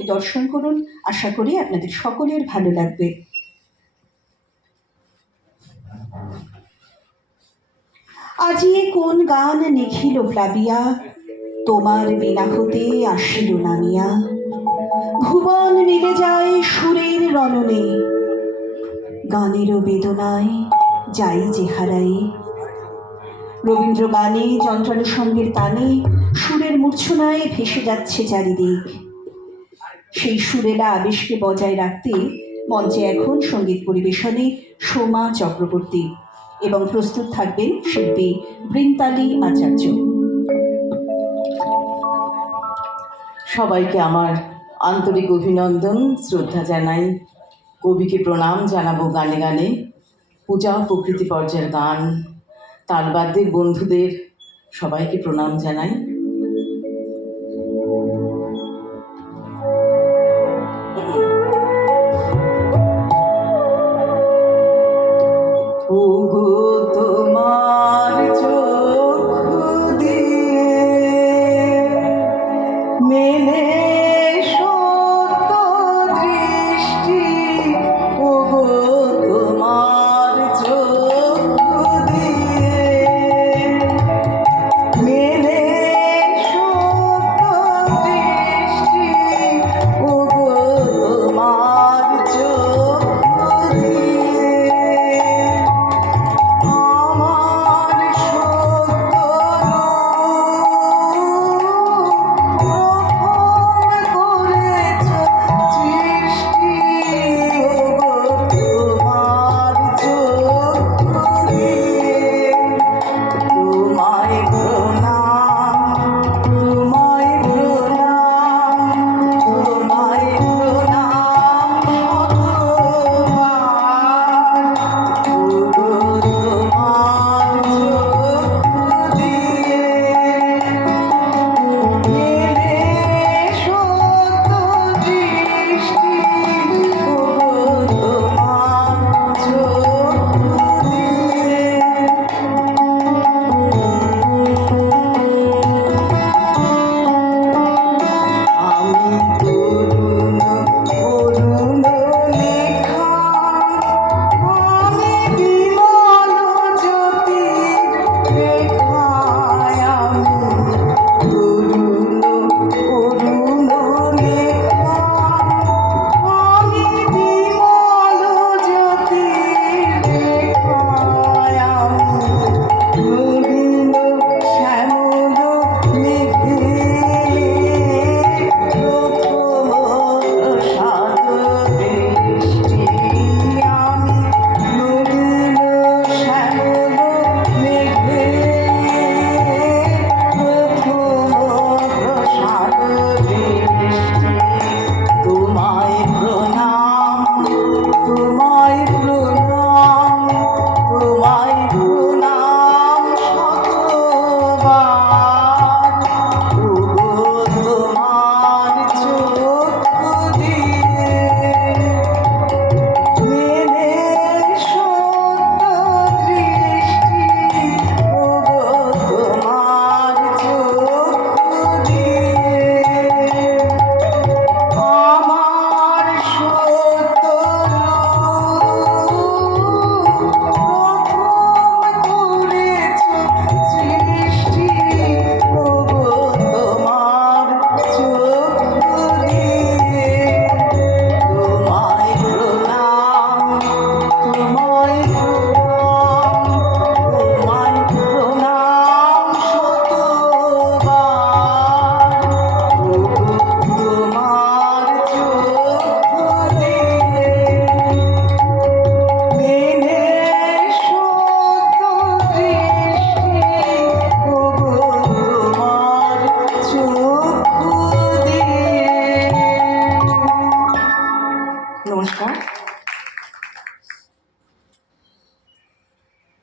পরিদর্শন করুন। আশা করি আপনাদের সকলের ভালো লাগবে। আজি কোন গান নিখিল প্লাবিয়া, তোমার বিনা হতে আসিল নামিয়া। ভুবন মিলে যায় সুরের রণনে, গানেরও বেদনায় যাই যে হারাই। রবীন্দ্র গানে যন্ত্রানুষঙ্গের তানে সুরের মূর্ছনায় ভেসে যাচ্ছে চারিদিক। সেই সুরেলা আবেশকে বজায় রাখতে মঞ্চে এখন সঙ্গীত পরিবেশনে সোমা চক্রবর্তী এবং প্রস্তুত থাকবেন শিল্পী বৃন্তালী আচার্য। সবাইকে আমার আন্তরিক অভিনন্দন, শ্রদ্ধা জানাই। কবিকে প্রণাম জানাবো গানে গানে। পূজা প্রকৃতি পর্যায়ের গান, তালবাদ্যের বন্ধুদের সবাইকে প্রণাম জানাই। ওগো তোমার চক্ষু দিয়ে মেলে সত্য দৃষ্টি, ওগো তোমার চক্ষু দিয়ে মেলে সত্য দৃষ্টি, ওগো তোমার চক্ষু দিয়ে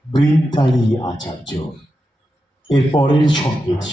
বৃন্তালী আচার্য এর পরের সঙ্গীত।